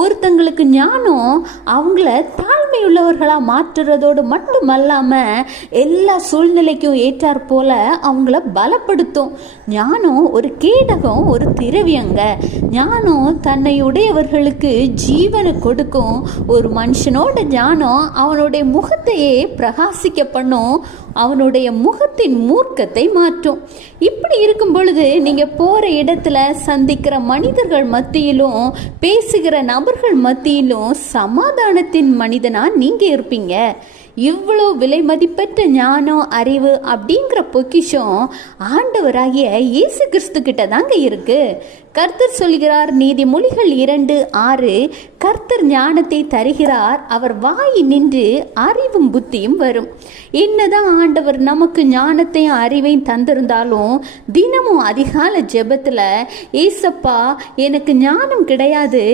ஒருத்தங்களுக்கு ஞானம் அவங்கள தாழ்மையுள்ளவர்களாக மாற்றுறதோடு மட்டுமல்லாமல் எல்லா சூழ்நிலைக்கும் ஏற்றாற் போல அவங்கள பலப்படுத்தும். ஞானம் ஒரு கேடகம், ஒரு திரவியங்க. ஞானம் தன்னை உடையவர்களுக்கு ஜீவனை கொடுக்கும். ஒரு மனுஷனோட ஞானம் அவனுடைய முகத்தையே பிரகாசிக்க பண்ணும், அவனுடைய முகத்தின் மூர்க்கத்தை மாற்றும். இப்படி இருக்கும் பொழுது நீங்கள் போகிற இடத்துல சந்திக்கிற மனிதர்கள் மத்தியிலும் பேசுகிற நபர்கள் மத்தியிலும் சமாதானத்தின் மனிதனாக நீங்கள் இருப்பீங்க. இவ்வளோ விலை மதிப்பற்ற ஞானம், அறிவு அப்படிங்கிற பொக்கிஷம் ஆண்டவராகிய இயேசு கிறிஸ்து கிட்ட தாங்க இருக்கு. கர்த்தர் சொல்கிறார், நீதிமொழிகள் 2:6, கர்த்தர் ஞானத்தை தருகிறார், அவர் வாய் நின்று அறிவும் புத்தியும் வரும். என்னதான் ஆண்டவர் நமக்கு ஞானத்தையும் அறிவையும் தந்திருந்தாலும் தினமும் அதிகாலை ஜெபத்தில், ஏசப்பா எனக்கு ஞானம் கிடையாது,